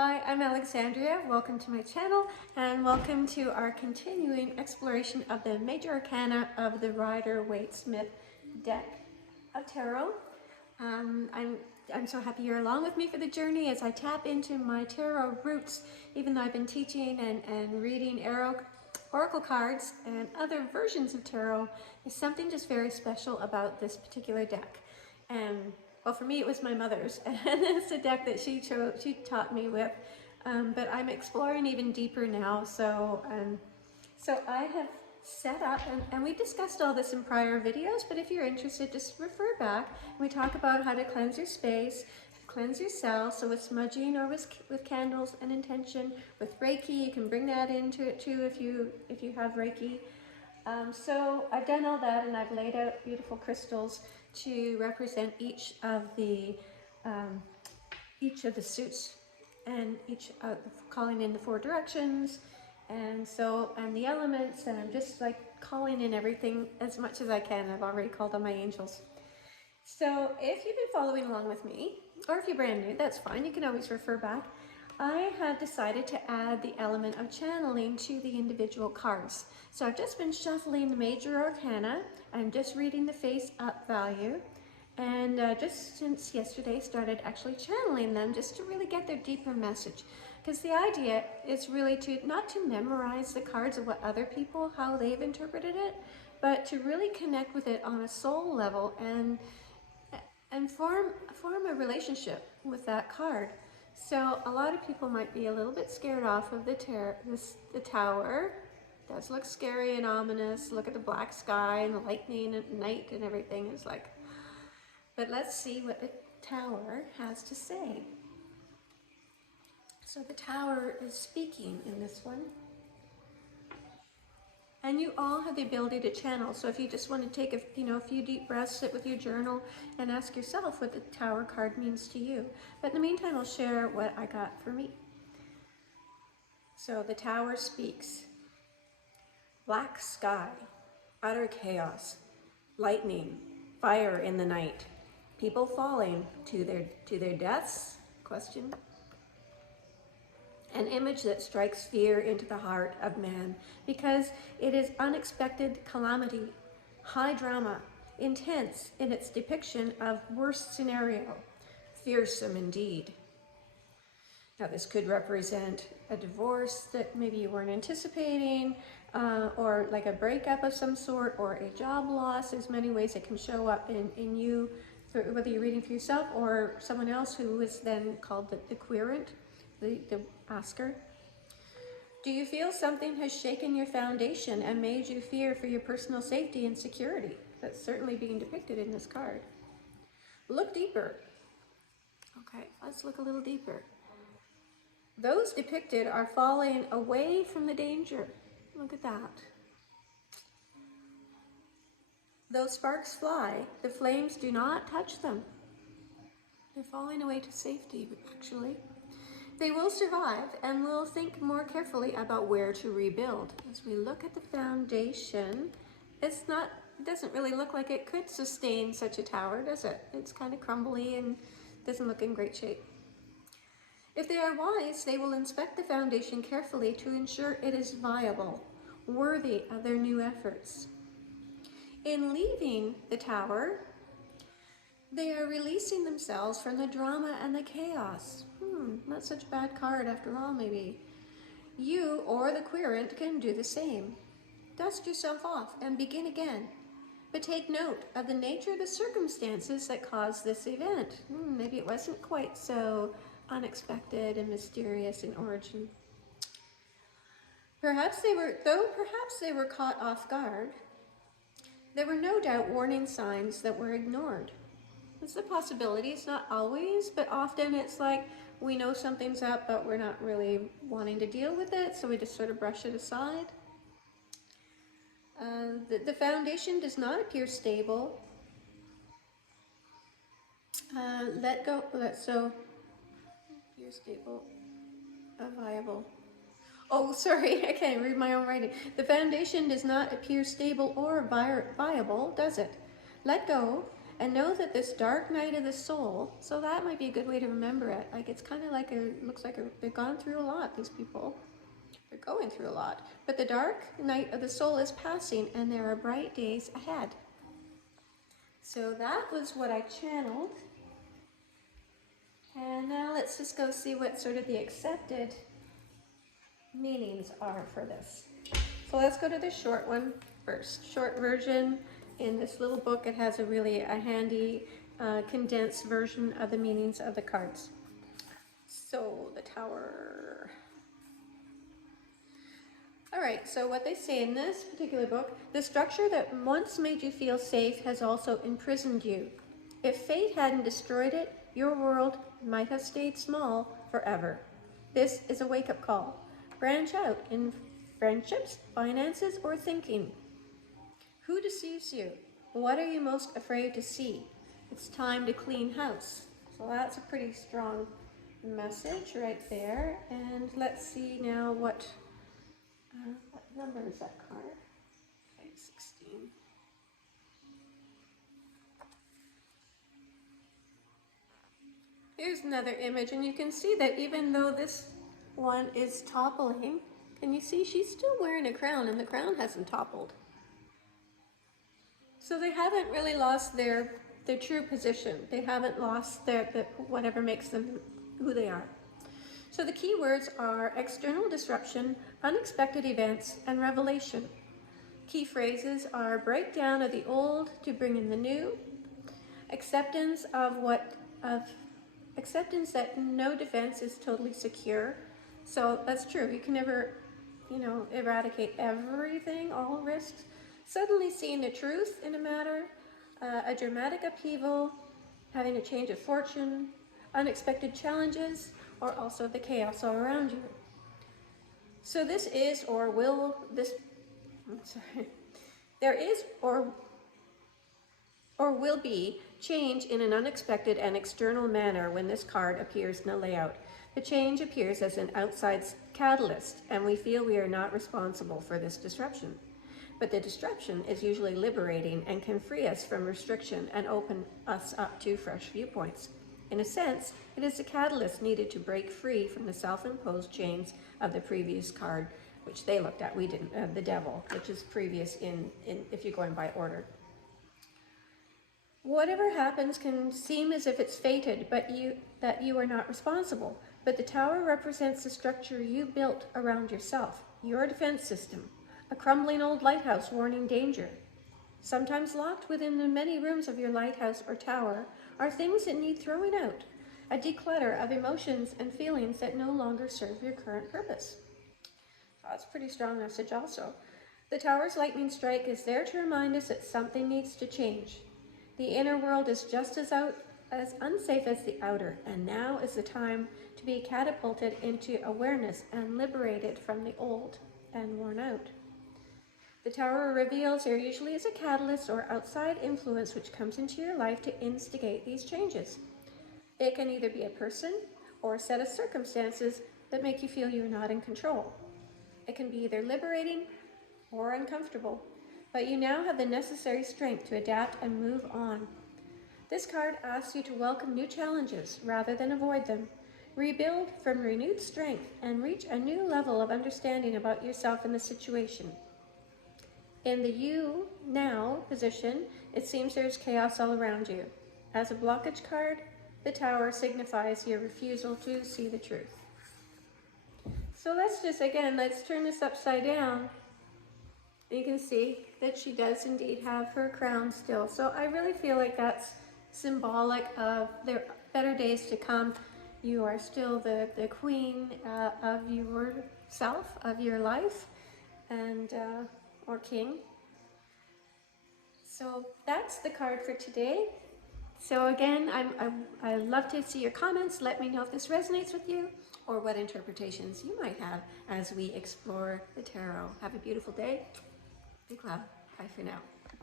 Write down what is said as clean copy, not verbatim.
Hi, I'm Alexandria. Welcome to my channel and welcome to our continuing exploration of the major arcana of the Rider-Waite-Smith deck of tarot. I'm so happy you're along with me for the journey as I tap into my tarot roots, even though I've been teaching and reading oracle cards and other versions of tarot. There's something just very special about this particular deck. And well, for me, it was my mother's, and it's a deck that she taught me with. But I'm exploring even deeper now. So I have set up, and we discussed all this in prior videos, but if you're interested, just refer back. We talk about how to cleanse your space, cleanse your cell, so with smudging or with candles and intention. With Reiki, you can bring that into it too if you have Reiki. So I've done all that, and I've laid out beautiful crystals to represent each of the suits, and each calling in the 4 directions, and the elements, and I'm just like calling in everything as much as I can. I've already called on my angels. So if you've been following along with me, or if you're brand new, that's fine. You can always refer back. I have decided to add the element of channeling to the individual cards. So I've just been shuffling the major arcana. I'm just reading the face up value. And just since yesterday started actually channeling them just to really get their deeper message. Because the idea is really not to memorize the cards of what other people, how they've interpreted it, but to really connect with it on a soul level and form a relationship with that card. So a lot of people might be a little bit scared off of the tower. It does look scary and ominous. Look at the black sky and the lightning at night and everything. Is like, but let's see what the tower has to say. So the tower is speaking in this one. And you all have the ability to channel. So if you just want to take a few deep breaths, sit with your journal and ask yourself what the tower card means to you. But in the meantime, I'll share what I got for me. So the tower speaks. Black sky, utter chaos, lightning, fire in the night, people falling to their deaths? Question. An image that strikes fear into the heart of man because it is unexpected calamity, high drama, intense in its depiction of worst scenario, fearsome indeed. Now this could represent a divorce that maybe you weren't anticipating, or like a breakup of some sort, or a job loss. There's many ways it can show up in you, whether you're reading for yourself or someone else who is then called the querent, the asker. Do you feel something has shaken your foundation and made you fear for your personal safety and security? That's certainly being depicted in this card. Look deeper. Okay, let's look a little deeper. Those depicted are falling away from the danger. Look at that. Those sparks fly. The flames do not touch them. They're falling away to safety, actually. They will survive and will think more carefully about where to rebuild. As we look at the foundation, it doesn't really look like it could sustain such a tower, does it? It's kind of crumbly and doesn't look in great shape. If they are wise, they will inspect the foundation carefully to ensure it is viable, worthy of their new efforts. In leaving the tower, they are releasing themselves from the drama and the chaos. Not such a bad card after all, maybe. You or the querent can do the same. Dust yourself off and begin again. But take note of the nature of the circumstances that caused this event. Maybe it wasn't quite so unexpected and mysterious in origin. Perhaps they were caught off guard. There were no doubt warning signs that were ignored. It's a possibility. It's not always, but often it's like we know something's up, but we're not really wanting to deal with it, so we just sort of brush it aside. The foundation does not appear stable. Let go. So, appear stable, viable. Oh, sorry, I can't read my own writing. The foundation does not appear stable or viable, does it? Let go And know that this dark night of the soul, so that might be a good way to remember it. Like it's kind of like looks like they've gone through a lot, these people. They're going through a lot. But the dark night of the soul is passing and there are bright days ahead. So that was what I channeled. And now let's just go see what sort of the accepted meanings are for this. So let's go to the short one first. Short version. In this little book, it has a handy condensed version of the meanings of the cards. So the Tower. All right, so what they say in this particular book, the structure that once made you feel safe has also imprisoned you. If fate hadn't destroyed it, your world might have stayed small forever. This is a wake-up call. Branch out in friendships, finances, or thinking. Who deceives you? What are you most afraid to see? It's time to clean house. So that's a pretty strong message right there. And let's see now what number is that card? Okay, 16. Here's another image, and you can see that even though this one is toppling, can you see she's still wearing a crown and the crown hasn't toppled. So they haven't really lost their true position. They haven't lost their whatever makes them who they are. So the key words are external disruption, unexpected events, and revelation. Key phrases are breakdown of the old to bring in the new, acceptance acceptance that no defense is totally secure. So that's true. You can never, eradicate everything, all risks. Suddenly seeing the truth in a matter, a dramatic upheaval, having a change of fortune, unexpected challenges, or also the chaos all around you. So there is or will be change in an unexpected and external manner when this card appears in a layout. The change appears as an outside catalyst, and we feel we are not responsible for this disruption. But the disruption is usually liberating and can free us from restriction and open us up to fresh viewpoints. In a sense, it is the catalyst needed to break free from the self-imposed chains of the previous card, which they looked at. We didn't. The Devil, which is previous in if you're going by order. Whatever happens can seem as if it's fated, but that you are not responsible. But the Tower represents the structure you built around yourself, your defense system, a crumbling old lighthouse warning danger. Sometimes locked within the many rooms of your lighthouse or tower are things that need throwing out, a declutter of emotions and feelings that no longer serve your current purpose. That's a pretty strong message also. The Tower's lightning strike is there to remind us that something needs to change. The inner world is just as unsafe as the outer, and now is the time to be catapulted into awareness and liberated from the old and worn out. The Tower reveals there usually is a catalyst or outside influence which comes into your life to instigate these changes. It can either be a person or a set of circumstances that make you feel you're not in control. It can be either liberating or uncomfortable, but you now have the necessary strength to adapt and move on. This card asks you to welcome new challenges rather than avoid them. Rebuild from renewed strength and reach a new level of understanding about yourself and the situation. In the you now position, it seems there's chaos all around you. As a blockage card, the Tower signifies your refusal to see the truth. So let's turn this upside down. You can see that she does indeed have her crown still. So I really feel like that's symbolic of there better days to come. You are still the queen of yourself, of your life, and or king. So that's the card for today. So again, I love to see your comments. Let me know if this resonates with you or what interpretations you might have as we explore the tarot. Have a beautiful day. Big love. Bye for now.